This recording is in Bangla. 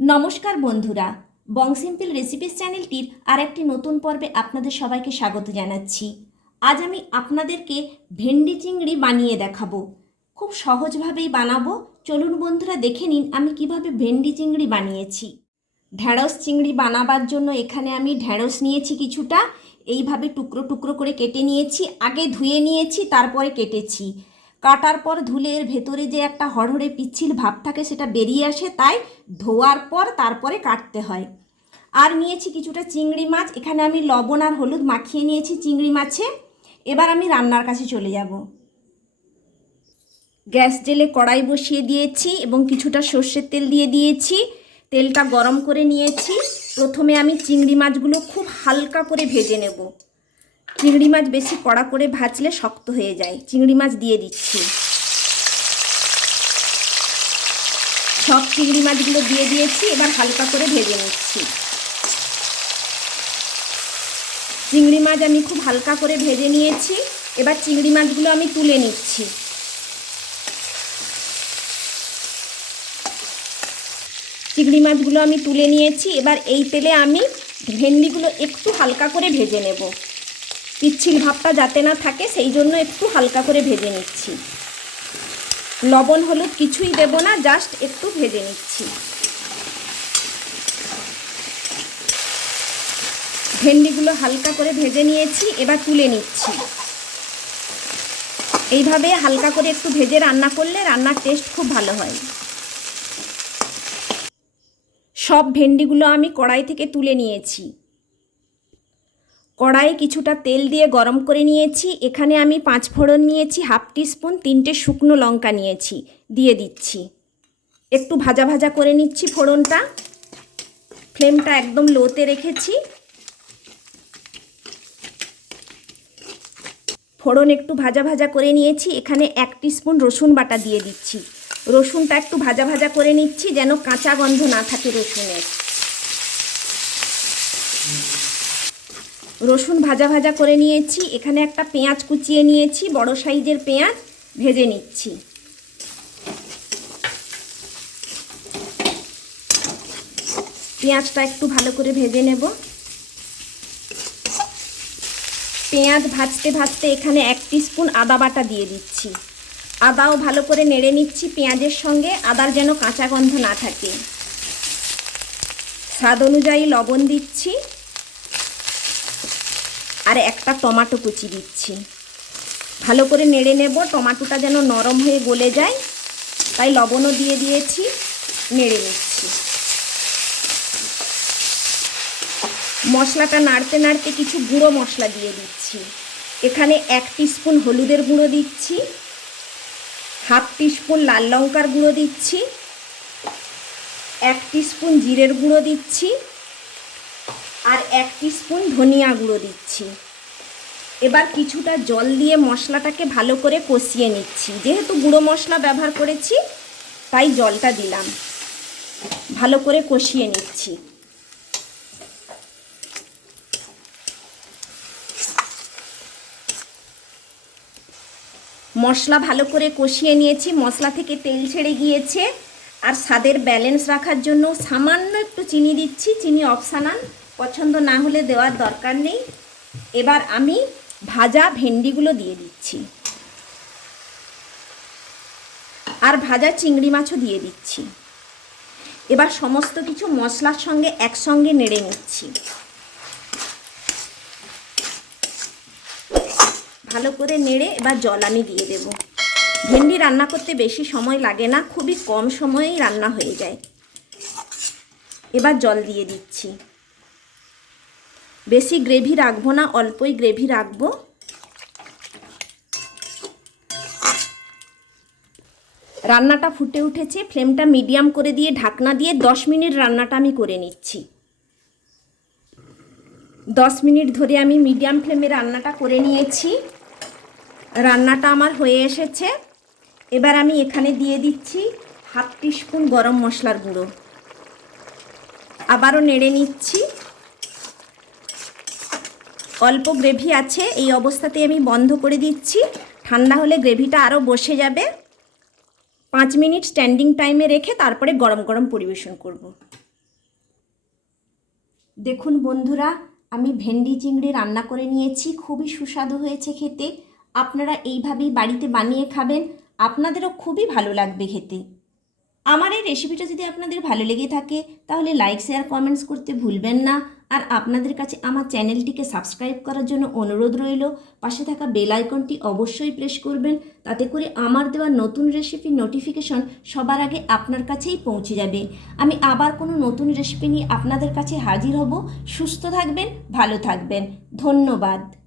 নমস্কার বন্ধুরা, বং সিম্পল রেসিপিস চ্যানেলটির আর একটি নতুন পর্বে আপনাদের সবাইকে স্বাগত জানাচ্ছি। আজ আমি আপনাদেরকে ভেন্ডি চিংড়ি বানিয়ে দেখাবো। খুব সহজভাবেই বানাবো। চলুন বন্ধুরা, দেখে নিন আমি কিভাবে ভেন্ডি চিংড়ি বানিয়েছি। ঢ্যাঁড়স চিংড়ি বানাবার জন্য এখানে আমি ঢ্যাঁড়স নিয়েছি কিছুটা, এইভাবে টুকরো টুকরো করে কেটে নিয়েছি। আগে ধুয়ে নিয়েছি, তারপরে কেটেছি। কাটার পর ধুলে এর ভেতরে যে একটা হড়হড়ে পিচ্ছিল ভাব থাকে সেটা বেরিয়ে আসে, তাই ধোয়ার পর তারপরে কাটতে হয়। আর নিয়েছি কিছুটা চিংড়ি মাছ, এখানে আমি লবণ আর হলুদ মাখিয়ে নিয়েছি চিংড়ি মাছে। এবার আমি রান্নার কাছে চলে যাব। গ্যাস জেলে কড়াই বসিয়ে দিয়েছি এবং কিছুটা সর্ষের তেল দিয়ে দিয়েছি। তেলটা গরম করে নিয়েছি। প্রথমে আমি চিংড়ি মাছগুলো খুব হালকা করে ভেজে নেব। চিংড়ি মাছ বেশি কড়া করে ভাজলে শক্ত হয়ে যায়। চিংড়ি মাছ দিয়ে দিচ্ছি। সব চিংড়ি মাছগুলো দিয়ে দিয়েছি, এবার হালকা করে ভেজে নিচ্ছি। চিংড়ি মাছ আমি খুব হালকা করে ভেজে নিয়েছি। এবার চিংড়ি মাছগুলো আমি তুলে নিচ্ছি। চিংড়ি মাছগুলো আমি তুলে নিয়েছি। এবার এই তেলে আমি ভেন্ডিগুলো একটু হালকা করে ভেজে নেব। পিচ্ছিল ভাবটা যাতে না থাকে সেই জন্য একটু হালকা করে ভেজে নিচ্ছি। লবণ হলুদ কিছুই দেব না, জাস্ট একটু ভেজে নিচ্ছি। ভেন্ডিগুলো হালকা করে ভেজে নিয়েছি, এবার তুলে নিচ্ছি। এইভাবে হালকা করে একটু ভেজে রান্না করলে রান্নার টেস্ট খুব ভালো হয়। সব ভেন্ডিগুলো আমি কড়াই থেকে তুলে নিয়েছি। কড়াইয়ে কিছুটা তেল দিয়ে গরম করে নিয়েছি। এখানে আমি 5 ফোড়ন নিয়েছি, হাফ টিস্পুন 3টে শুকনো লঙ্কা নিয়েছি, দিয়ে দিচ্ছি। একটু ভাজা ভাজা করে নিচ্ছি ফোড়নটা। ফ্লেমটা একদম লোতে রেখেছি। ফোড়ন একটু ভাজা ভাজা করে নিয়েছি। এখানে 1 টিস্পুন রসুন বাটা দিয়ে দিচ্ছি। রসুনটা একটু ভাজা ভাজা করে নিচ্ছি যেন কাঁচা গন্ধ না থাকে রসুনের। রসুন ভাজা ভাজা করে নিয়েছি। এখানে একটা পেঁয়াজ কুচিয়ে নিয়েছি, বড় সাইজের পেঁয়াজ, ভেজে নিচ্ছি। পেঁয়াজটা একটু ভালো করে ভেজে নেব। পেঁয়াজ ভাজতে ভাজতে এখানে 1 টিস্পুন আদা বাটা দিয়ে দিচ্ছি। আদাও ভালো করে নেড়ে নিচ্ছি পেঁয়াজের সঙ্গে, আদার যেন কাঁচা গন্ধ না থাকে। স্বাদ অনুযায়ী লবণ দিচ্ছি আর একটা টমেটো কুচি দিচ্ছি। ভালো করে নেড়ে নেব, টমেটোটা যেন নরম হয়ে গলে যায়, তাই লবণও দিয়ে দিয়েছি। নেড়ে নিচ্ছি। মশলাটা নাড়তে নাড়তে কিছু গুঁড়ো মশলা দিয়ে দিচ্ছি। এখানে 1 টিস্পুন হলুদের গুঁড়ো দিচ্ছি, হাফ টিস্পুন লাল লঙ্কার গুঁড়ো দিচ্ছি, 1 টিস্পুন জিরের গুঁড়ো দিচ্ছি আর 1 টিস্পুন ধনিয়া গুঁড়ো দিচ্ছি। এবার কিছুটা জল দিয়ে মশলাটাকে ভালো করে কষিয়ে নিচ্ছি। যেহেতু গুঁড়ো মশলা ব্যবহার করেছি তাই জলটা দিলাম। ভালো করে কষিয়ে নিচ্ছি। মশলা ভালো করে কষিয়ে নিয়েছি। মশলা থেকে তেল ছেড়ে গিয়েছে। আর স্বাদের ব্যালেন্স রাখার জন্য সামান্য একটু চিনি দিচ্ছি। চিনি অপশনাল, পছন্দ না হলে দেওয়ার দরকার নেই। এবার আমি ভাজা ভেন্ডিগুলো দিয়ে দিচ্ছি আর ভাজা চিংড়ি মাছও দিয়ে দিচ্ছি। এবার সমস্ত কিছু মশলার সঙ্গে একসঙ্গে নেড়ে নিচ্ছি। ভালো করে নেড়ে এবার জল আমি দিয়ে দেব। ভেন্ডি রান্না করতে বেশি সময় লাগে না, খুবই কম সময়েই রান্না হয়ে যায়। এবার জল দিয়ে দিচ্ছি। বেশি গ্রেভি রাখবো না, অল্পই গ্রেভি রাখবো। রান্নাটা ফুটে উঠেছে। ফ্লেমটা মিডিয়াম করে দিয়ে ঢাকনা দিয়ে 10 মিনিট রান্নাটা আমি করে নিচ্ছি। 10 মিনিট ধরে আমি মিডিয়াম ফ্লেমে রান্নাটা করে নিয়েছি। রান্নাটা আমার হয়ে এসেছে। এবার আমি এখানে দিয়ে দিচ্ছি হাফ টিস্পুন গরম মশলার গুঁড়ো। আবারও নেড়ে নিচ্ছি। অল্প গ্রেভি আছে, এই অবস্থাতে আমি বন্ধ করে দিচ্ছি। ঠান্ডা হলে গ্রেভিটা আরও বসে যাবে। 5 মিনিট স্ট্যান্ডিং টাইমে রেখে তারপরে গরম গরম পরিবেশন করব। দেখুন বন্ধুরা, আমি ভেন্ডি চিংড়ি রান্না করে নিয়েছি। খুবই সুস্বাদু হয়েছে খেতে। আপনারা এইভাবেই বাড়িতে বানিয়ে খাবেন, আপনাদেরও খুবই ভালো লাগবে খেতে। আমার এই রেসিপিটা যদি আপনাদের ভালো লেগে থাকে তাহলে লাইক শেয়ার কমেন্টস করতে ভুলবেন না। আর আপনাদের কাছে আমার চ্যানেলটিকে সাবস্ক্রাইব করার জন্য অনুরোধ রইল। পাশে থাকা বেল আইকনটি অবশ্যই প্রেস করবেন, তাতে করে আমার দেওয়া নতুন রেসিপির নোটিফিকেশন সবার আগে আপনার কাছেই পৌঁছে যাবে। আমি আবার কোনো নতুন রেসিপি নিয়ে আপনাদের কাছে হাজির হব। সুস্থ থাকবেন, ভালো থাকবেন। ধন্যবাদ।